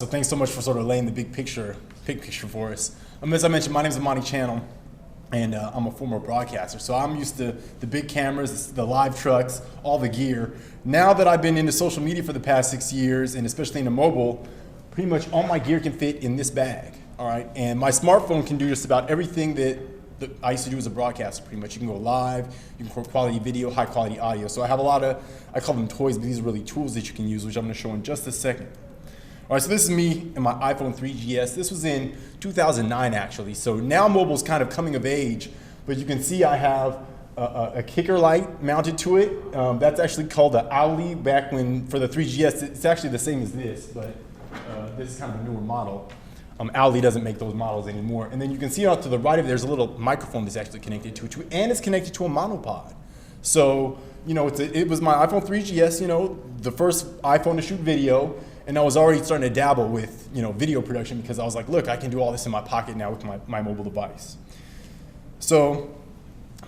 So thanks so much for sort of laying the big picture for us. As I mentioned, my name is Amani Channel, and I'm a former broadcaster. So I'm used to the big cameras, the live trucks, all the gear. Now that I've been into social media for the past 6 years, and especially into mobile, pretty much all my gear can fit in this bag, all right? And my smartphone can do just about everything that I used to do as a broadcaster, pretty much. You can go live, you can record quality video, high quality audio. So I have a lot of, I call them toys, but these are really tools that you can use, which I'm gonna show in just a second. All right, so this is me and my iPhone 3GS. This was in 2009, actually. So now mobile's kind of coming of age, but you can see I have a kicker light mounted to it. That's actually called the Owly. Back when, for the 3GS, it's actually the same as this, but this is kind of a newer model. Owly doesn't make those models anymore. And then you can see out to the right of it, there's a little microphone that's actually connected to it too, and it's connected to a monopod. So, you know, it was my iPhone 3GS, you know, the first iPhone to shoot video, and I was already starting to dabble with, you know, video production because I was like, look, I can do all this in my pocket now with my mobile device. So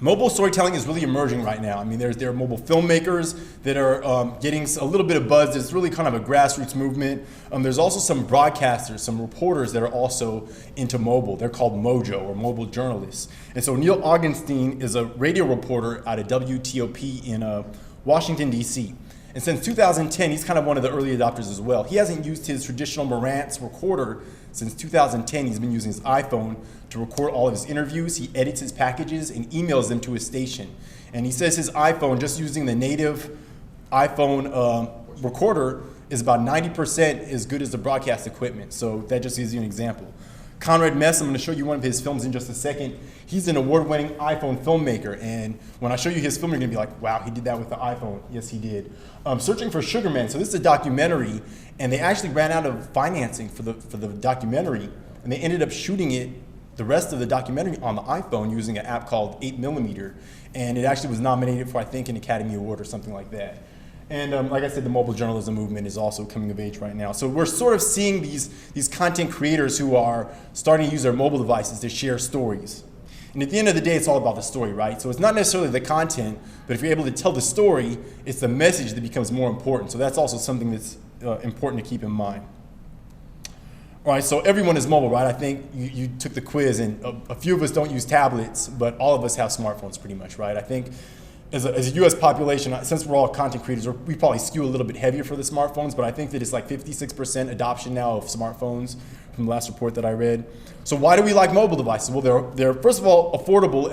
mobile storytelling is really emerging right now. I mean, there are mobile filmmakers that are getting a little bit of buzz. It's really kind of a grassroots movement. There's also some broadcasters, some reporters that are also into mobile. They're called Mojo, or mobile journalists. And so Neil Augenstein is a radio reporter out of WTOP in Washington, D.C. And since 2010, he's kind of one of the early adopters as well. He hasn't used his traditional Marantz recorder since 2010. He's been using his iPhone to record all of his interviews. He edits his packages and emails them to his station. And he says his iPhone, just using the native iPhone recorder, is about 90% as good as the broadcast equipment. So that just gives you an example. Conrad Mess, I'm going to show you one of his films in just a second. He's an award-winning iPhone filmmaker, and when I show you his film, you're going to be like, wow, he did that with the iPhone. Yes, he did. Searching for Sugar Man. So this is a documentary, and they actually ran out of financing for the documentary, and they ended up shooting it, the rest of the documentary, on the iPhone using an app called 8mm, and it actually was nominated for, I think, an Academy Award or something like that. And like I said, the mobile journalism movement is also coming of age right now. So we're sort of seeing these content creators who are starting to use their mobile devices to share stories. And at the end of the day, it's all about the story, right? So it's not necessarily the content, but if you're able to tell the story, it's the message that becomes more important. So that's also something that's important to keep in mind. All right, so everyone is mobile, right? I think you took the quiz, and a few of us don't use tablets, but all of us have smartphones pretty much, right? I think as a US population, since we're all content creators, we probably skew a little bit heavier for the smartphones, but I think that it's like 56% adoption now of smartphones from the last report that I read. So why do we like mobile devices? Well, they're first of all affordable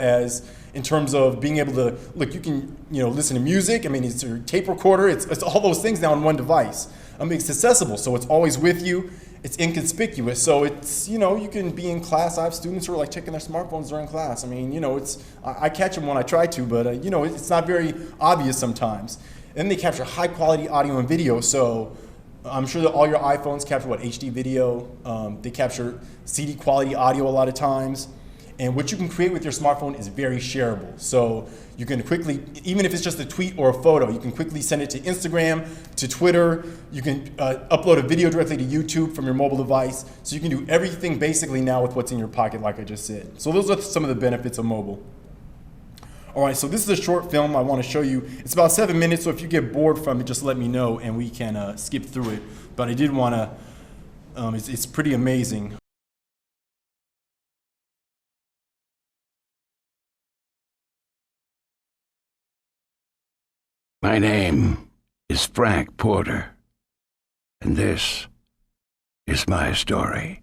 in terms of being able to, look, you can listen to music. I mean, it's your tape recorder. It's all those things now on one device. It's accessible, so it's always with you. It's inconspicuous, so it's, you can be in class. I have students who are like checking their smartphones during class. I mean, I catch them when I try to, but it's not very obvious sometimes. And they capture high quality audio and video, so I'm sure that all your iPhones capture HD video. They capture CD quality audio a lot of times. And what you can create with your smartphone is very shareable. So you can quickly, even if it's just a tweet or a photo, you can quickly send it to Instagram, to Twitter. You can upload a video directly to YouTube from your mobile device. So you can do everything basically now with what's in your pocket, like I just said. So those are some of the benefits of mobile. All right, so this is a short film I want to show you. It's about 7 minutes, so if you get bored from it, just let me know and we can skip through it. But I did want to, it's pretty amazing. My name is Frank Porter, and this is my story.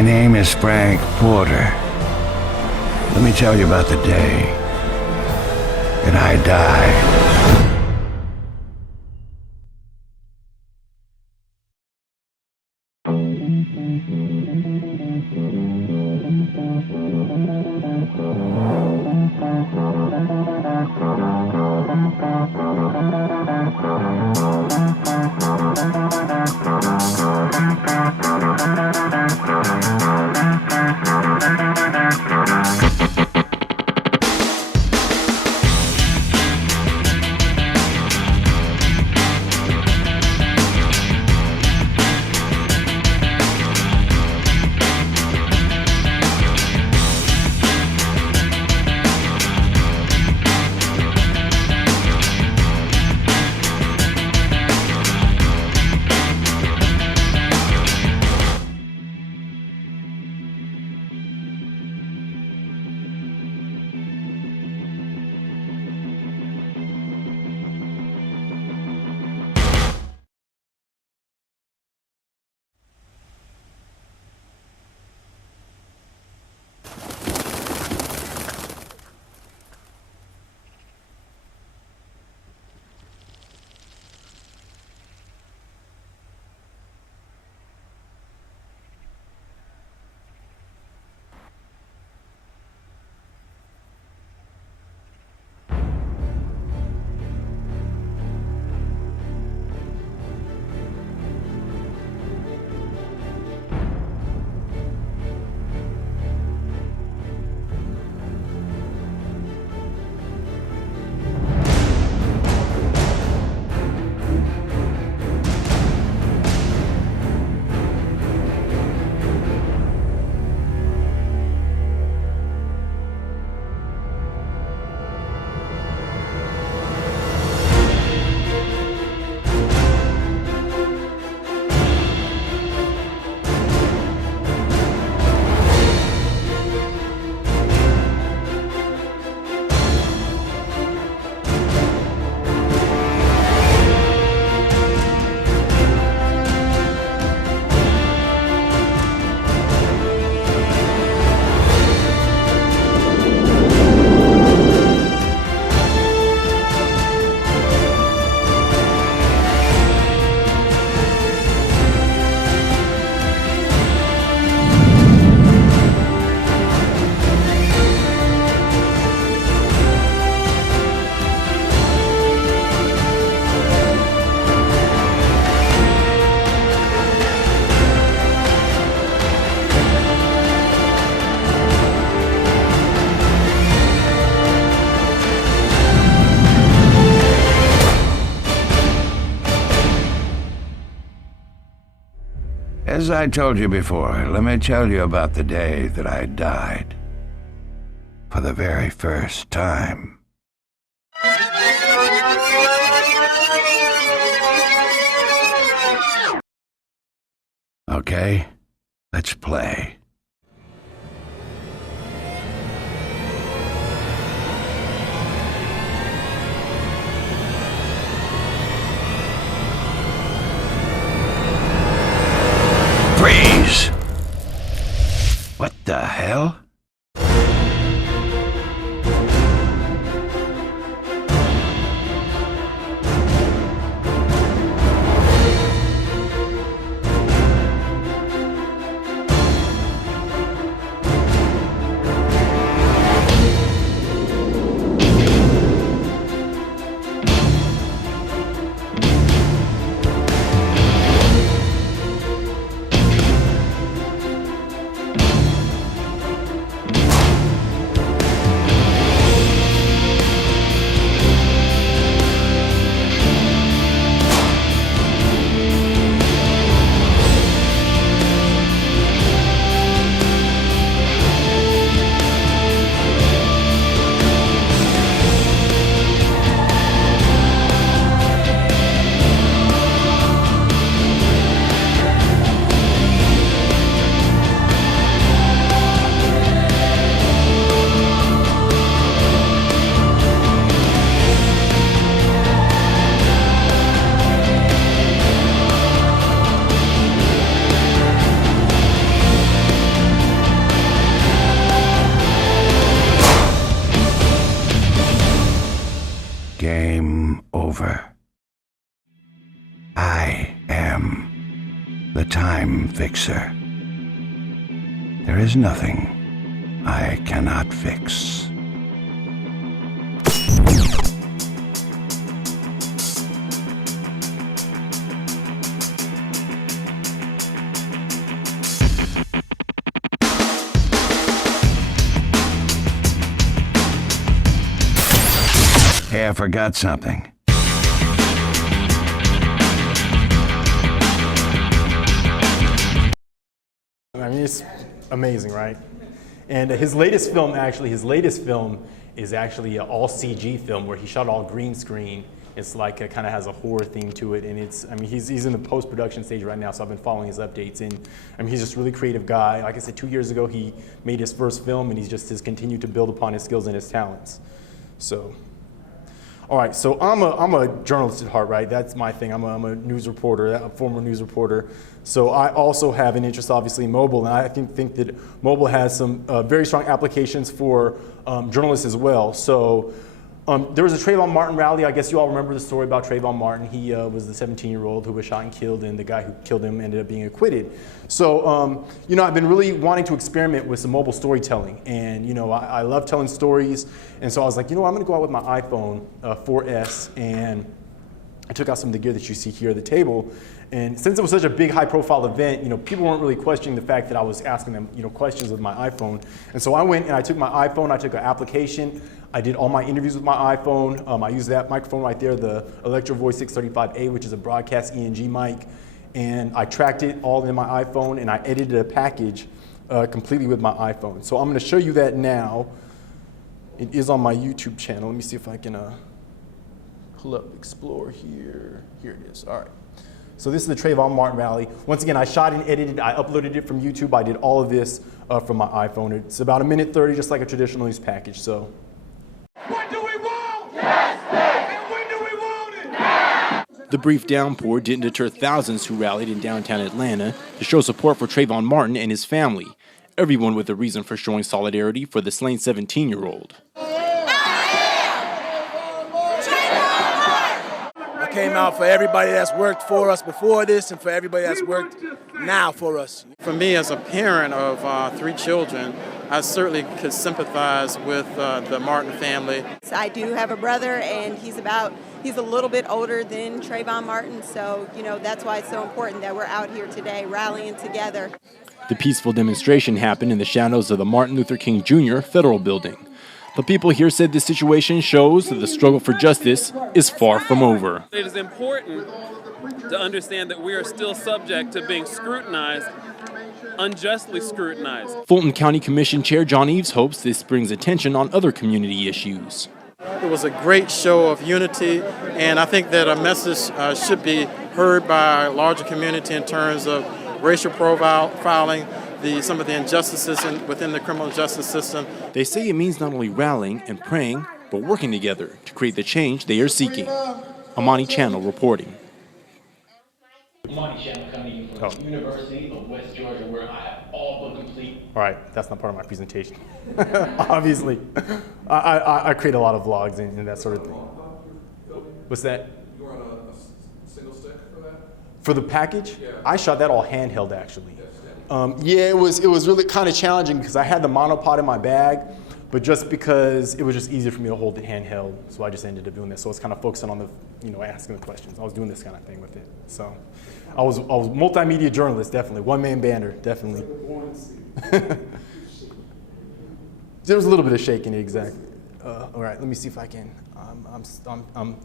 My name is Frank Porter. Let me tell you about the day that I died. As I told you before, let me tell you about the day that I died. For the very first time. Okay, let's play. Freeze! What the hell? Game over. I am the time fixer. There is nothing I cannot fix. I forgot something. I mean, it's amazing, right? And his latest film is actually an all CG film where he shot all green screen. It's like it kind of has a horror theme to it, and he's in the post-production stage right now, so I've been following his updates, and he's just a really creative guy. Like I said, 2 years ago he made his first film, and he's continued to build upon his skills and his talents. So, all right, so I'm a journalist at heart, right? That's my thing. I'm a news reporter, a former news reporter. So I also have an interest, obviously, in mobile, and I think that mobile has some very strong applications for journalists as well. So there was a Trayvon Martin rally. I guess you all remember the story about Trayvon Martin. He was the 17-year-old who was shot and killed, and the guy who killed him ended up being acquitted. So, you know, I've been really wanting to experiment with some mobile storytelling, and you know, I love telling stories, and so I was like, you know, I'm going to go out with my iPhone 4S, and I took out some of the gear that you see here at the table. And since it was such a big, high-profile event, you know, people weren't really questioning the fact that I was asking them, you know, questions with my iPhone. And so I went and I took my iPhone, I took an application, I did all my interviews with my iPhone. I used that microphone right there, the Electro Voice 635A, which is a broadcast ENG mic, and I tracked it all in my iPhone, and I edited a package completely with my iPhone. So I'm going to show you that now. It is on my YouTube channel. Let me see if I can pull up Explore here. Here it is. All right. So this is the Trayvon Martin rally. Once again, I shot and edited, I uploaded it from YouTube. I did all of this from my iPhone. It's about 1:30, just like a traditional news package. So. What do we want? Justice! And when do we want it? Now! The brief downpour didn't deter thousands who rallied in downtown Atlanta to show support for Trayvon Martin and his family. Everyone with a reason for showing solidarity for the slain 17-year-old. Came out for everybody that's worked for us before this and for everybody that's worked now for us. For me, as a parent of 3 children, I certainly could sympathize with the Martin family. I do have a brother, and he's a little bit older than Trayvon Martin, so you know that's why it's so important that we're out here today rallying together. The peaceful demonstration happened in the shadows of the Martin Luther King Jr. Federal Building. The people here said this situation shows that the struggle for justice is far from over. It is important to understand that we are still subject to being scrutinized, unjustly scrutinized. Fulton County Commission Chair John Eves hopes this brings attention on other community issues. It was a great show of unity, and I think that a message should be heard by a larger community in terms of racial profiling, some of the injustices within the criminal justice system. They say it means not only rallying and praying, but working together to create the change they are seeking. Amani Channel reporting. Amani Channel coming in from the University of West Georgia, where I have all but complete. All right, that's not part of my presentation. Obviously, I create a lot of vlogs and that sort of thing. What's that? You were on a single stick for that? For the package? Yeah. I shot that all handheld, actually. Yeah, it was really kind of challenging because I had the monopod in my bag, but just because it was just easier for me to hold it handheld, so I just ended up doing this. So I was kind of focusing on the, you know, asking the questions. I was doing this kind of thing with it. So I was multimedia journalist, definitely. One-man bander, definitely. There was a little bit of shaking, exactly. All right, let me see if I can. I'm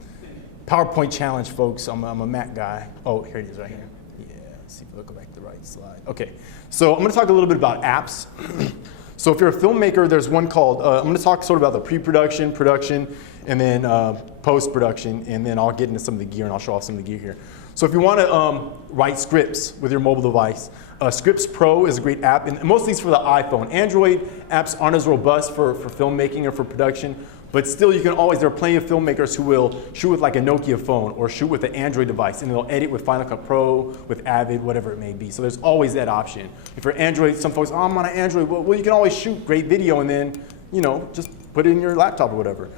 PowerPoint challenge, folks. I'm a Mac guy. Oh, here it is right here. Let's see if we'll go back to the right slide. Okay, so I'm going to talk a little bit about apps. So if you're a filmmaker, there's one called, I'm going to talk sort of about the pre-production, production, and then post-production, and then I'll get into some of the gear, and I'll show off some of the gear here. So if you want to write scripts with your mobile device, Scripts Pro is a great app, and most of these for the iPhone. Android apps aren't as robust for filmmaking or for production, but still you can always, there are plenty of filmmakers who will shoot with like a Nokia phone or shoot with an Android device, and they'll edit with Final Cut Pro, with Avid, whatever it may be. So there's always that option. If you're Android, some folks, oh, I'm on an Android, well you can always shoot great video and then, you know, just put it in your laptop or whatever.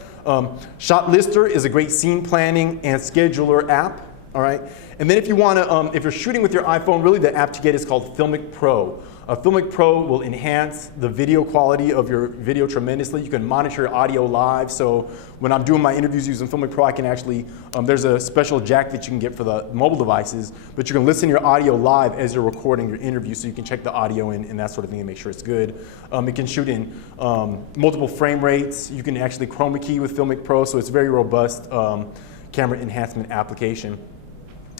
Shot Lister is a great scene planning and scheduler app. All right, and then if you want to, if you're shooting with your iPhone, really the app to get is called Filmic Pro. Filmic Pro will enhance the video quality of your video tremendously. You can monitor your audio live. So when I'm doing my interviews using Filmic Pro, I can actually, there's a special jack that you can get for the mobile devices, but you can listen to your audio live as you're recording your interview, so you can check the audio and that sort of thing and make sure it's good. It can shoot in multiple frame rates. You can actually chroma key with Filmic Pro, so it's a very robust camera enhancement application.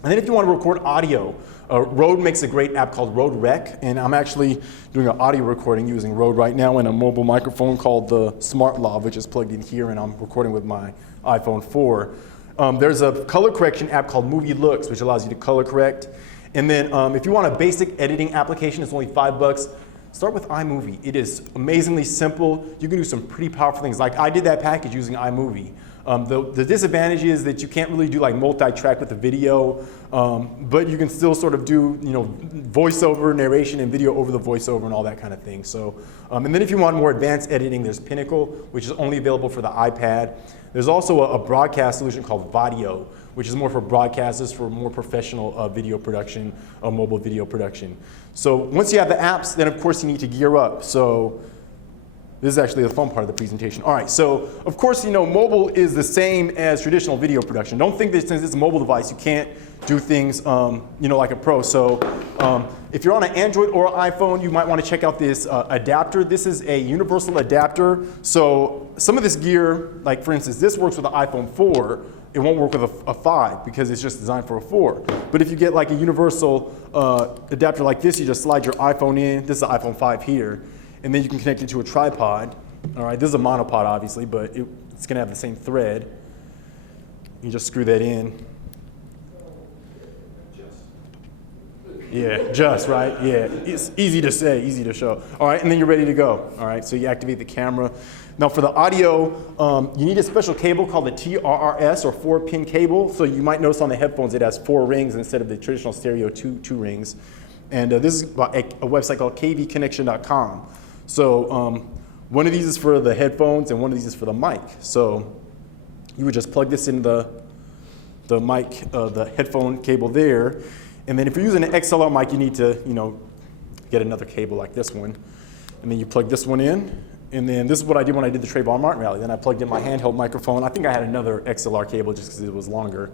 And then if you want to record audio, Rode makes a great app called Rode Rec, and I'm actually doing an audio recording using Rode right now in a mobile microphone called the Smart Lav, which is plugged in here, and I'm recording with my iPhone 4. There's a color correction app called Movie Looks, which allows you to color correct. And then if you want a basic editing application, it's only $5. Start with iMovie. It is amazingly simple. You can do some pretty powerful things. Like I did that package using iMovie. The disadvantage is that you can't really do like multi-track with the video, but you can still sort of do, you know, voiceover narration and video over the voiceover and all that kind of thing. So, and then if you want more advanced editing, there's Pinnacle, which is only available for the iPad. There's also a broadcast solution called Vadio, which is more for broadcasters, for more professional video production, mobile video production. So once you have the apps, then of course you need to gear up. So this is actually the fun part of the presentation. All right, so of course, you know, mobile is the same as traditional video production. Don't think that since it's a mobile device, you can't do things, you know, like a pro. So if you're on an Android or iPhone, you might want to check out this adapter. This is a universal adapter. So some of this gear, like for instance, this works with the iPhone 4. It won't work with a 5 because it's just designed for a 4. But if you get like a universal adapter like this, you just slide your iPhone in. This is the iPhone 5 here. And then you can connect it to a tripod. All right, this is a monopod obviously, but it's gonna have the same thread. You just screw that in. Yeah, just, right? Yeah, it's easy to say, easy to show. All right, and then you're ready to go. All right, so you activate the camera. Now for the audio, you need a special cable called the TRRS or 4-pin cable. So you might notice on the headphones it has 4 rings instead of the traditional stereo two rings. And this is by a website called kvconnection.com. So one of these is for the headphones and one of these is for the mic. So you would just plug this in the mic, the headphone cable there. And then if you're using an XLR mic, you need to, you know, get another cable like this one. And then you plug this one in. And then this is what I did when I did the Trayvon Martin rally. Then I plugged in my handheld microphone. I think I had another XLR cable just because it was longer.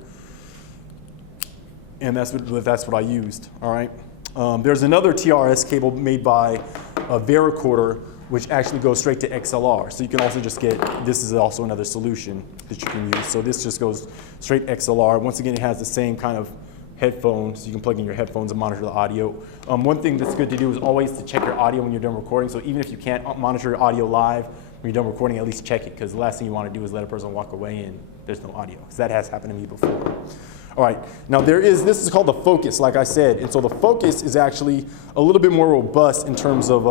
And that's what I used, all right? There's another TRS cable made by a Vericorder, which actually goes straight to XLR. So you can also just get, this is also another solution that you can use. So this just goes straight XLR. Once again, it has the same kind of headphones. You can plug in your headphones and monitor the audio. One thing that's good to do is always to check your audio when you're done recording. So even if you can't monitor your audio live, when you're done recording, at least check it, because the last thing you want to do is let a person walk away and there's no audio, because that has happened to me before. All right, now this is called the Focus, like I said. And so the Focus is actually a little bit more robust in terms of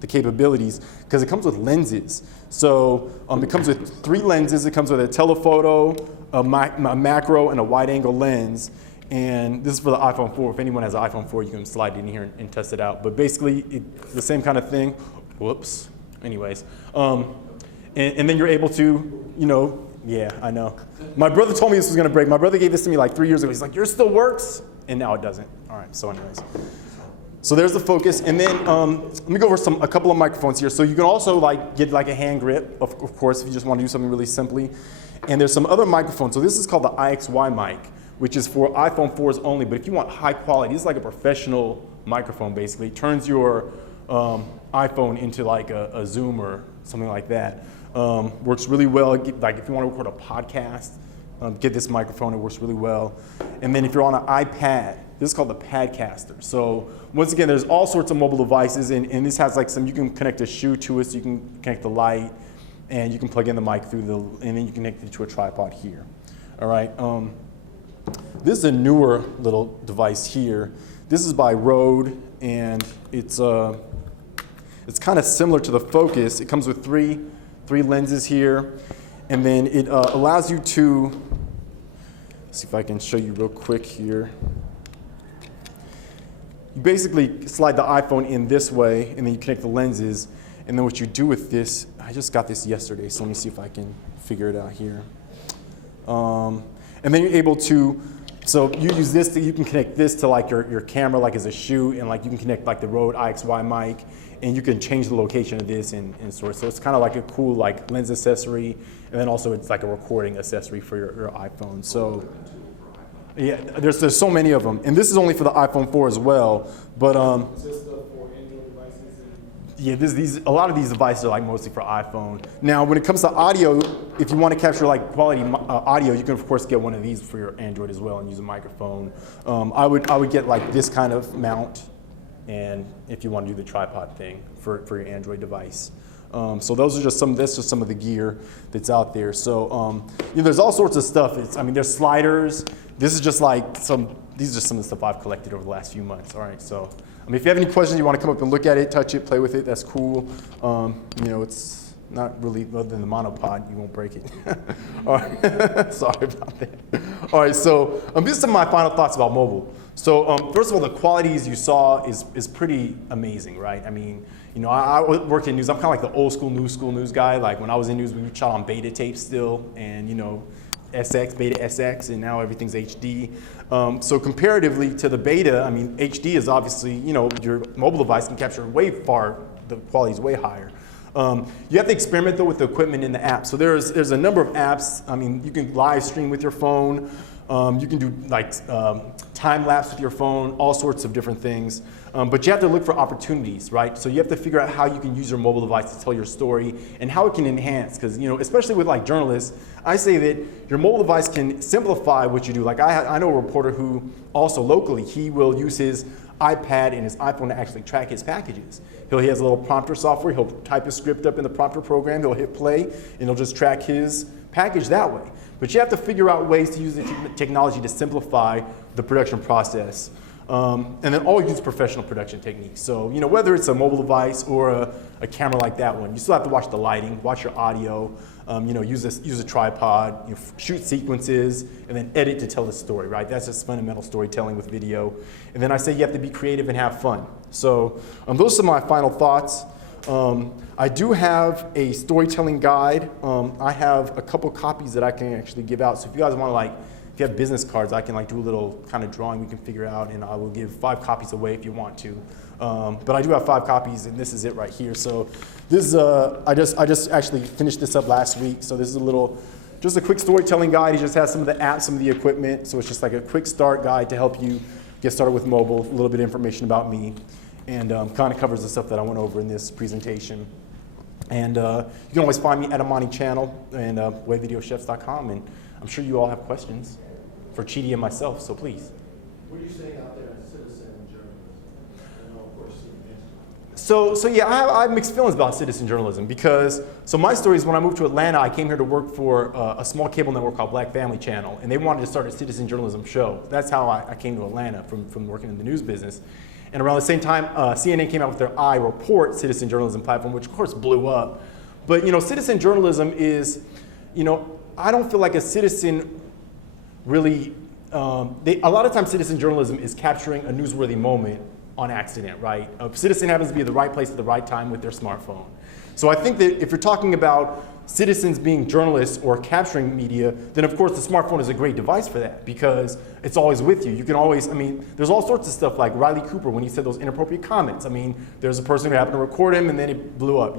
the capabilities, because it comes with lenses. So it comes with 3 lenses. It comes with a telephoto, a macro, and a wide angle lens. And this is for the iPhone 4. If anyone has an iPhone 4, you can slide it in here and test it out. But basically, it's the same kind of thing. Whoops. Anyways. And then you're able to, you know, yeah, I know. My brother told me this was going to break. My brother gave this to me like 3 years ago. He's like, yours still works? And now it doesn't. All right, so anyways. So there's the Focus. And then let me go over a couple of microphones here. So you can also like get like a hand grip, of course, if you just want to do something really simply. And there's some other microphones. So this is called the IXY mic, which is for iPhone 4s only. But if you want high quality, this is like a professional microphone, basically. It turns your iPhone into like a Zoom or something like that. Works really well. Like if you want to record a podcast, get this microphone. It works really well. And then if you're on an iPad, this is called the Padcaster. So once again, there's all sorts of mobile devices, and this has like you can connect a shoe to it, so you can connect the light, and you can plug in the mic through and then you can connect it to a tripod here. All right. This is a newer little device here. This is by Rode, and it's kind of similar to the Focus. It comes with three lenses here, and then it allows you to, see if I can show you real quick here. You basically slide the iPhone in this way, and then you connect the lenses, and then what you do with this, I just got this yesterday, so let me see if I can figure it out here. And then you're able to So you use this, you can connect this to like your camera, like as a shoe, and like you can connect like the Rode IXY mic, and you can change the location of this and sort. So it's kind of like a cool like lens accessory, and then also it's like a recording accessory for your iPhone. So yeah, there's so many of them, and this is only for the iPhone 4 as well. But yeah, a lot of these devices are like mostly for iPhone. Now, when it comes to audio, if you want to capture like quality audio, you can of course get one of these for your Android as well and use a microphone. I would get like this kind of mount, and if you want to do the tripod thing for your Android device. So those are just some of the gear that's out there. So there's all sorts of stuff. There's sliders. This is just like these are just some of the stuff I've collected over the last few months. All right, so if you have any questions, you want to come up and look at it, touch it, play with it, that's cool. It's not really, other than the monopod, you won't break it. All right, sorry about that. All right, so these are some of my final thoughts about mobile. So first of all, the qualities you saw is pretty amazing, right? I worked in news. I'm kind of like the old school news guy. Like when I was in news, we shot on beta tape still, and SX, beta SX, and now everything's HD. So comparatively to the beta, HD is obviously, your mobile device can capture the quality is way higher. You have to experiment though with the equipment in the app. So there's a number of apps. You can live stream with your phone. You can do like time lapse with your phone, all sorts of different things. But you have to look for opportunities, right? So you have to figure out how you can use your mobile device to tell your story and how it can enhance. Because especially with like journalists, I say that your mobile device can simplify what you do. Like I know a reporter who also locally, he will use his iPad and his iPhone to actually track his packages. He has a little prompter software. He'll type a script up in the prompter program. He'll hit play, and he'll just track his package that way. But you have to figure out ways to use the technology to simplify the production process. And then always use professional production techniques. So, whether it's a mobile device or a camera like that one, you still have to watch the lighting, watch your audio, use a tripod, shoot sequences, and then edit to tell the story, right? That's just fundamental storytelling with video. And then I say you have to be creative and have fun. So those are my final thoughts. I do have a storytelling guide. I have a couple copies that I can actually give out. So if you guys want to if you have business cards, I can do a little kind of drawing we can figure out, and I will give 5 copies away if you want to. But I do have 5 copies, and this is it right here. So this is I just actually finished this up last week. So this is just a quick storytelling guide. It just has some of the apps, some of the equipment. So it's just like a quick start guide to help you get started with mobile. A little bit of information about me, and kind of covers the stuff that I went over in this presentation. And you can always find me at Amani channel and webvideochefs.com, and I'm sure you all have questions for Chidi and myself, so please. What are you saying out there in citizen journalism? And of course, So yeah, I have mixed feelings about citizen journalism because, so my story is when I moved to Atlanta, I came here to work for a small cable network called Black Family Channel, and they wanted to start a citizen journalism show. That's how I came to Atlanta from working in the news business. And around the same time, CNN came out with their iReport citizen journalism platform, which of course blew up. But citizen journalism is, I don't feel like a citizen really, a lot of times citizen journalism is capturing a newsworthy moment on accident, right? A citizen happens to be at the right place at the right time with their smartphone. So I think that if you're talking about citizens being journalists or capturing media, then of course the smartphone is a great device for that because it's always with you. You can always, there's all sorts of stuff like Riley Cooper when he said those inappropriate comments. There's a person who happened to record him and then it blew up,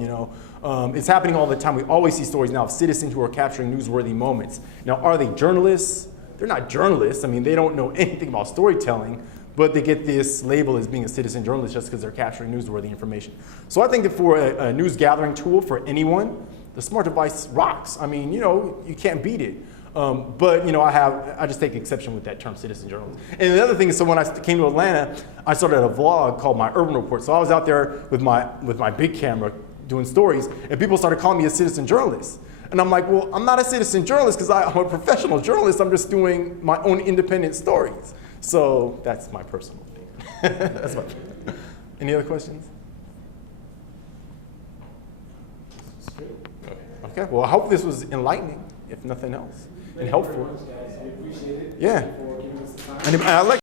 It's happening all the time. We always see stories now of citizens who are capturing newsworthy moments. Now, are they journalists? They're not journalists. They don't know anything about storytelling, but they get this label as being a citizen journalist just because they're capturing newsworthy information. So I think that for a news gathering tool for anyone, the smart device rocks. You can't beat it. But I just take exception with that term, citizen journalism. And the other thing is, so when I came to Atlanta, I started a vlog called My Urban Report. So I was out there with my big camera doing stories, and people started calling me a citizen journalist. And I'm like, well, I'm not a citizen journalist because I'm a professional journalist. I'm just doing my own independent stories. So that's my personal thing. That's my thing. Any other questions? Okay, well, I hope this was enlightening, if nothing else, and helpful. We appreciate it. Yeah. For giving us the time. And I like